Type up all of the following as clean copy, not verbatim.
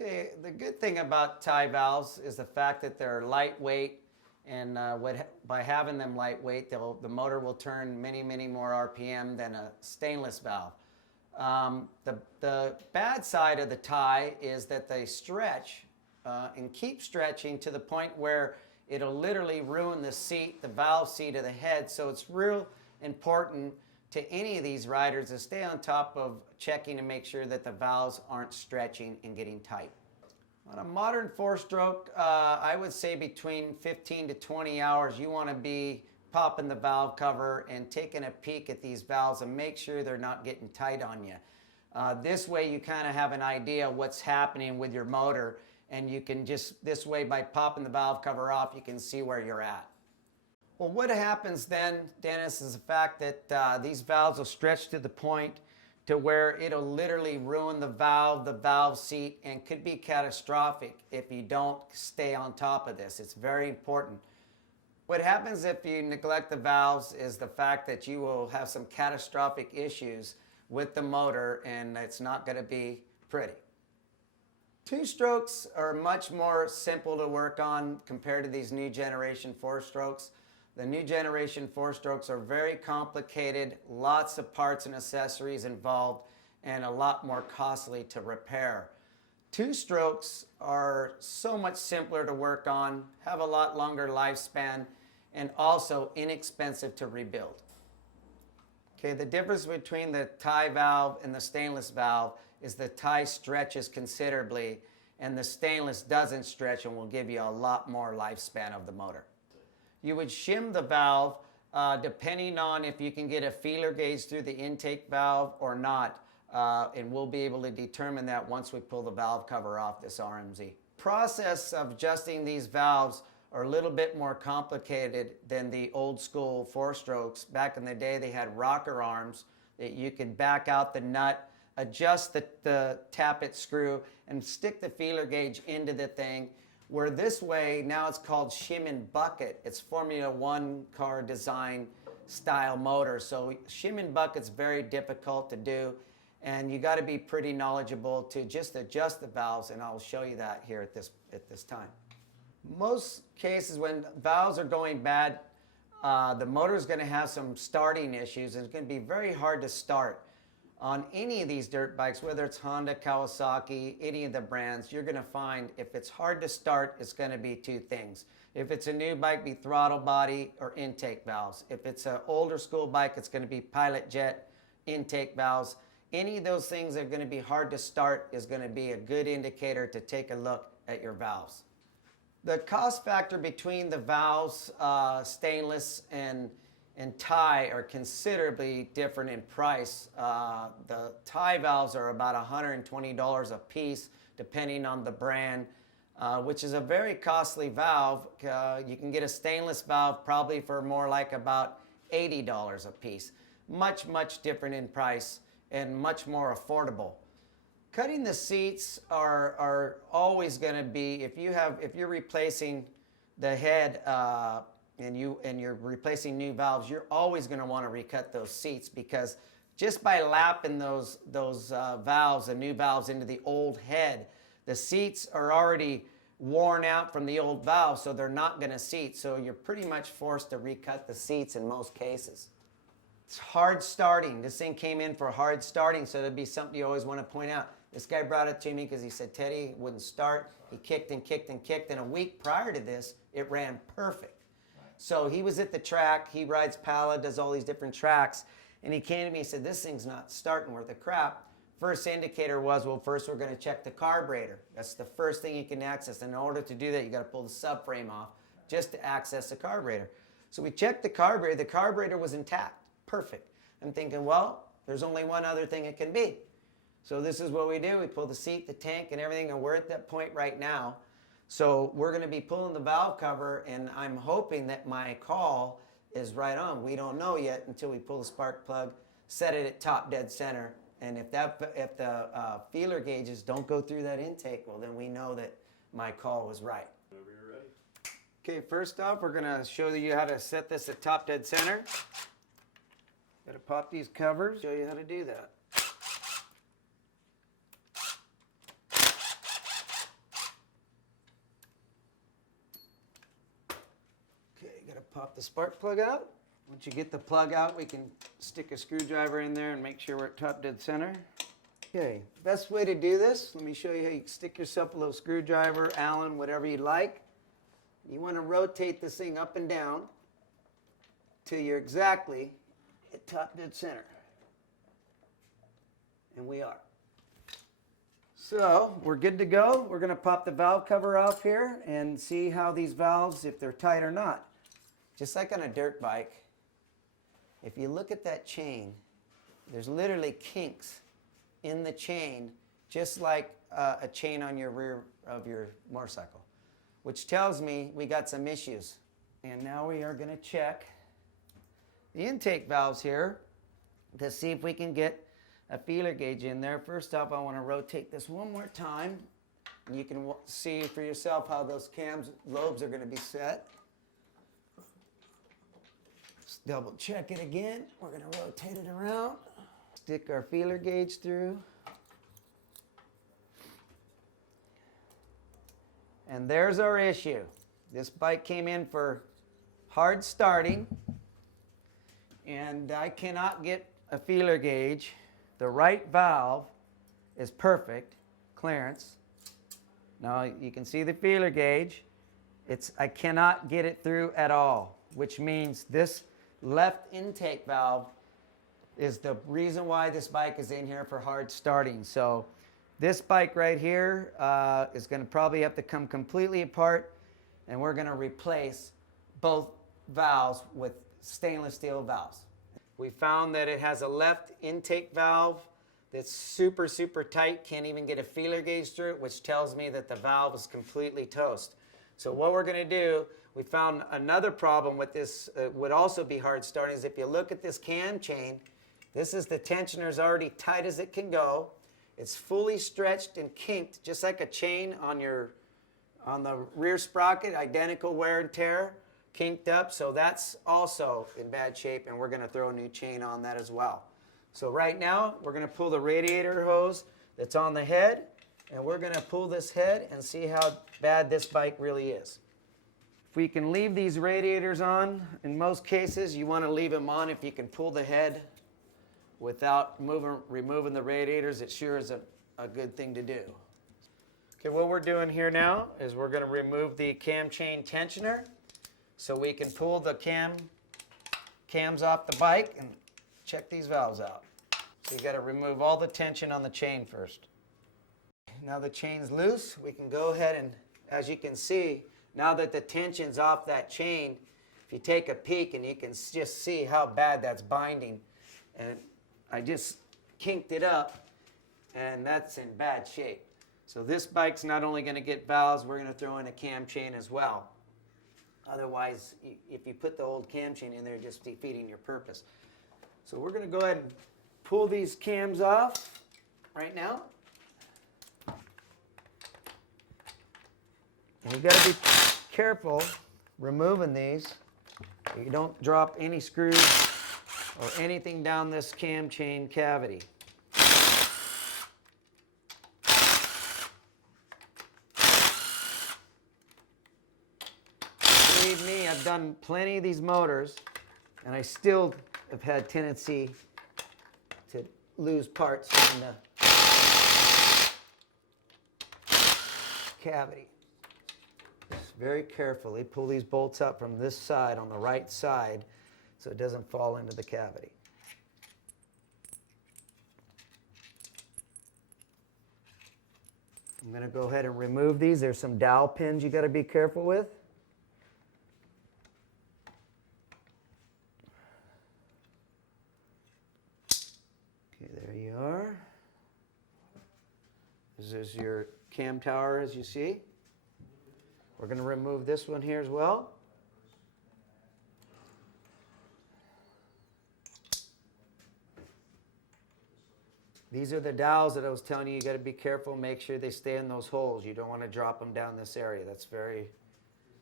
Okay, the good thing about tie valves is the fact that they're lightweight, and by having them lightweight, the motor will turn many, many more RPM than a stainless valve. The bad side of the tie is that they stretch and keep stretching to the point where it'll literally ruin the seat, the valve seat of the head. So it's real important to any of these riders to stay on top of checking to make sure that the valves aren't stretching and getting tight. On a modern four-stroke, I would say between 15 to 20 hours, you want to be popping the valve cover and taking a peek at these valves and make sure they're not getting tight on you. This way you kind of have an idea of what's happening with your motor, and you can just, this way by popping the valve cover off, you can see where you're at. Well, what happens then, Dennis, is the fact that these valves will stretch to the point to where it'll literally ruin the valve seat, and could be catastrophic if you don't stay on top of this. It's very important. What happens if you neglect the valves is the fact that you will have some catastrophic issues with the motor, and it's not going to be pretty. Two strokes are much more simple to work on compared to these new generation four strokes. The new generation four strokes are very complicated, lots of parts and accessories involved, and a lot more costly to repair. Two strokes are so much simpler to work on, have a lot longer lifespan, and also inexpensive to rebuild. Okay, the difference between the tie valve and the stainless valve is the tie stretches considerably, and the stainless doesn't stretch and will give you a lot more lifespan of the motor. You would shim the valve depending on if you can get a feeler gauge through the intake valve or not, and we'll be able to determine that once we pull the valve cover off this RMZ. Process of adjusting these valves are a little bit more complicated than the old school four strokes. Back in the day, they had rocker arms that you could back out the nut, adjust the tappet screw, and stick the feeler gauge into the thing. Where this way, now it's called shim and bucket. It's Formula One car design style motor. So shim and bucket's very difficult to do, and you got to be pretty knowledgeable to just adjust the valves, and I'll show you that here at this time. Most cases when valves are going bad, the motor is going to have some starting issues, and it's going to be very hard to start. On any of these dirt bikes, whether it's Honda, Kawasaki, any of the brands, you're going to find if it's hard to start, it's going to be two things. If it's a new bike, be throttle body or intake valves. If it's an older school bike, it's going to be pilot jet, intake valves. Any of those things that are going to be hard to start is going to be a good indicator to take a look at your valves. The cost factor between the valves, stainless and tie, are considerably different in price. The tie valves are about $120 a piece depending on the brand, which is a very costly valve. You can get a stainless valve probably for more like about $80 a piece. Much, much different in price and much more affordable. Cutting the seats are always going to be, if you're replacing the head and you're replacing new valves, you're always going to want to recut those seats, because just by lapping those valves, the new valves, into the old head, the seats are already worn out from the old valve, so they're not going to seat. So you're pretty much forced to recut the seats in most cases. It's hard starting. This thing came in for hard starting, so that'd be something you always want to point out. This guy brought it to me because he said, Teddy, it wouldn't start. He kicked and kicked and kicked, and a week prior to this, it ran perfect. So he was at the track, he rides Pala, does all these different tracks, and he came to me and said, this thing's not starting worth a crap. First indicator was, well, first we're going to check the carburetor. That's the first thing you can access. And in order to do that, you got to pull the subframe off just to access the carburetor. So we checked the carburetor was intact, perfect. I'm thinking, well, there's only one other thing it can be. So this is what we do. We pull the seat, the tank, and everything, and we're at that point right now. So we're going to be pulling the valve cover, and I'm hoping that my call is right on. We don't know yet until we pull the spark plug, set it at top dead center, and if the feeler gauges don't go through that intake, well, then we know that my call was right. Whenever you're ready. Okay, first off, we're going to show you how to set this at top dead center. Got to pop these covers, show you how to do that. the spark plug out. Once you get the plug out, we can stick a screwdriver in there and make sure we're at top dead center. Okay, best way to do this, let me show you how you stick yourself a little screwdriver, Allen, whatever you like. You want to rotate this thing up and down till you're exactly at top dead center. And we are. So we're good to go. We're going to pop the valve cover off here and see how these valves, if they're tight or not. Just like on a dirt bike, if you look at that chain, there's literally kinks in the chain, just like a chain on your rear of your motorcycle, which tells me we got some issues. And now we are going to check the intake valves here to see if we can get a feeler gauge in there. First off, I want to rotate this one more time. And you can see for yourself how those cams lobes are going to be set. Let's double check it again. We're going to rotate it around. Stick our feeler gauge through. And there's our issue. This bike came in for hard starting, and I cannot get a feeler gauge. The right valve is perfect, clearance. Now you can see the feeler gauge. I cannot get it through at all, which means this left intake valve is the reason why this bike is in here for hard starting. So this bike right here is going to probably have to come completely apart, and we're going to replace both valves with stainless steel valves. We found that it has a left intake valve that's super, super tight, can't even get a feeler gauge through it, which tells me that the valve is completely toast. So what we're going to do, we found another problem with this, would also be hard starting, is if you look at this cam chain, this is the tensioner's already tight as it can go. It's fully stretched and kinked, just like a chain on the rear sprocket, identical wear and tear, kinked up. So that's also in bad shape, and we're going to throw a new chain on that as well. So right now, we're going to pull the radiator hose that's on the head, and we're going to pull this head and see how bad this bike really is. If we can leave these radiators on, in most cases, you want to leave them on if you can pull the head without removing the radiators. It sure is a good thing to do. Okay, what we're doing here now is we're going to remove the cam chain tensioner so we can pull the cams off the bike and check these valves out. So you got to remove all the tension on the chain first. Now the chain's loose, we can go ahead and, as you can see, now that the tension's off that chain, if you take a peek and you can just see how bad that's binding. And I just kinked it up, and that's in bad shape. So this bike's not only going to get valves, we're going to throw in a cam chain as well. Otherwise, if you put the old cam chain in there, you're just defeating your purpose. So we're going to go ahead and pull these cams off right now. And you got to be careful removing these. You don't drop any screws or anything down this cam chain cavity. Believe me, I've done plenty of these motors, and I still have had tendency to lose parts in the cavity. Just very carefully pull these bolts up from this side on the right side so it doesn't fall into the cavity. I'm going to go ahead and remove these. There's some dowel pins you got to be careful with. Okay, there you are. This is your cam tower, as you see. We're going to remove this one here as well. These are the dowels that I was telling you. You got to be careful. Make sure they stay in those holes. You don't want to drop them down this area. That's very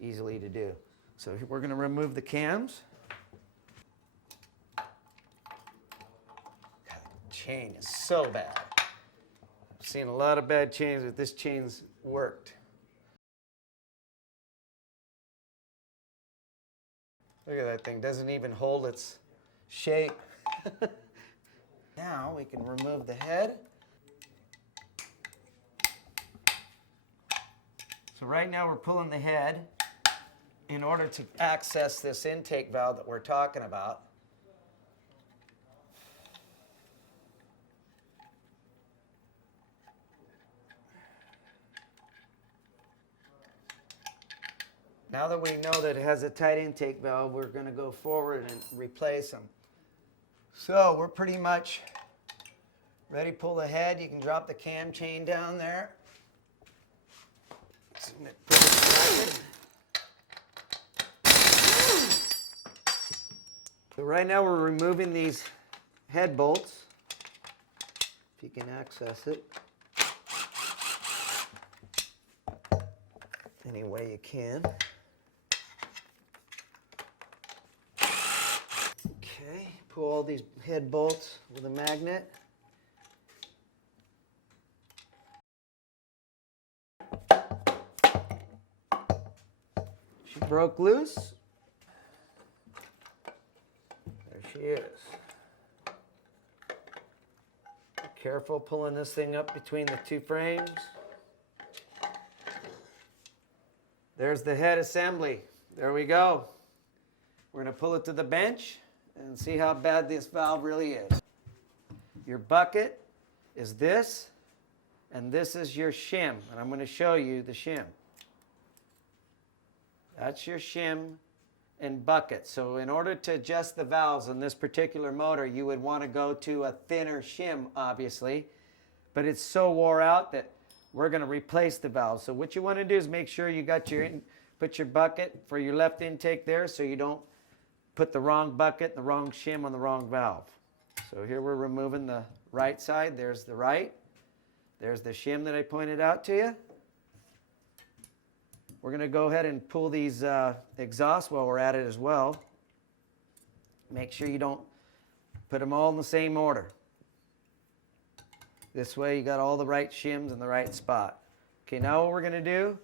easily to do. So we're going to remove the cams. God, the chain is so bad. I've seen a lot of bad chains, but this chain's worked. Look at that thing, doesn't even hold its shape. Now we can remove the head. So right now we're pulling the head in order to access this intake valve that we're talking about. Now that we know that it has a tight intake valve, we're going to go forward and replace them. So we're pretty much ready to pull the head. You can drop the cam chain down there. So right now we're removing these head bolts, if you can access it any way you can. Okay, pull all these head bolts with a magnet. She broke loose. There she is. Be careful pulling this thing up between the two frames. There's the head assembly. There we go. We're going to pull it to the bench and see how bad this valve really is. Your bucket is this, and this is your shim. And I'm going to show you the shim. That's your shim and bucket. So in order to adjust the valves on this particular motor, you would want to go to a thinner shim, obviously. But it's so wore out that we're going to replace the valve. So what you want to do is make sure you got your put your bucket for your left intake there so you don't put the wrong bucket, the wrong shim on the wrong valve. So here we're removing the right side. There's the right. There's the shim that I pointed out to you. We're going to go ahead and pull these exhausts while we're at it as well. Make sure you don't put them all in the same order. This way you got all the right shims in the right spot. Okay, now what we're going to do,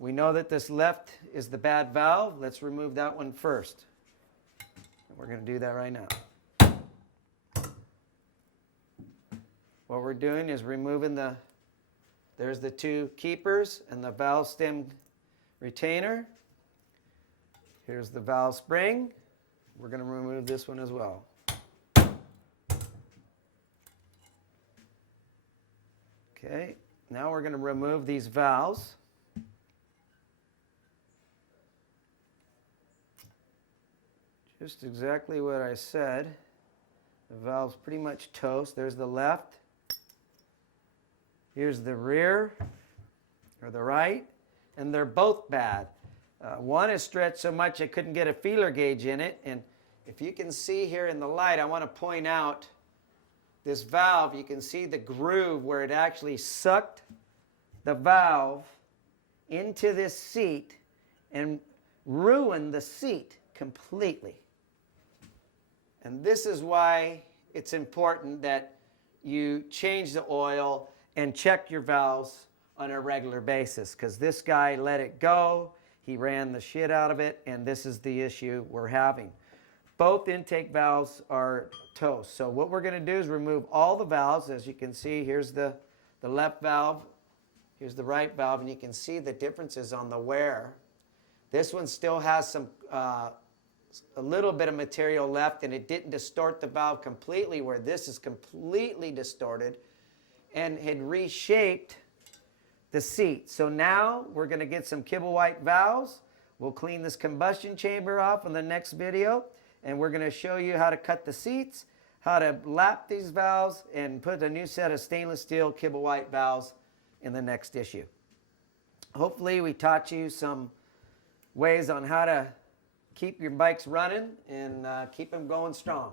we know that this left is the bad valve. Let's remove that one first. And we're going to do that right now. What we're doing is removing there's the two keepers and the valve stem retainer. Here's the valve spring. We're going to remove this one as well. Okay, now we're going to remove these valves. Just exactly what I said. The valve's pretty much toast. There's the left. Here's the rear, or the right, and they're both bad. One is stretched so much I couldn't get a feeler gauge in it, and if you can see here in the light, I want to point out this valve. You can see the groove where it actually sucked the valve into this seat and ruined the seat completely. And this is why it's important that you change the oil and check your valves on a regular basis, because this guy let it go, he ran the shit out of it, and this is the issue we're having. Both intake valves are toast. So what we're going to do is remove all the valves. As you can see, here's the left valve, here's the right valve, and you can see the differences on the wear. This one still has some a little bit of material left, and it didn't distort the valve completely, where this is completely distorted and had reshaped the seat. So now we're going to get some kibble white valves. We'll clean this combustion chamber off in the next video, and we're going to show you how to cut the seats, how to lap these valves, and put a new set of stainless steel kibble white valves in the next issue. Hopefully we taught you some ways on how to keep your bikes running and keep them going strong.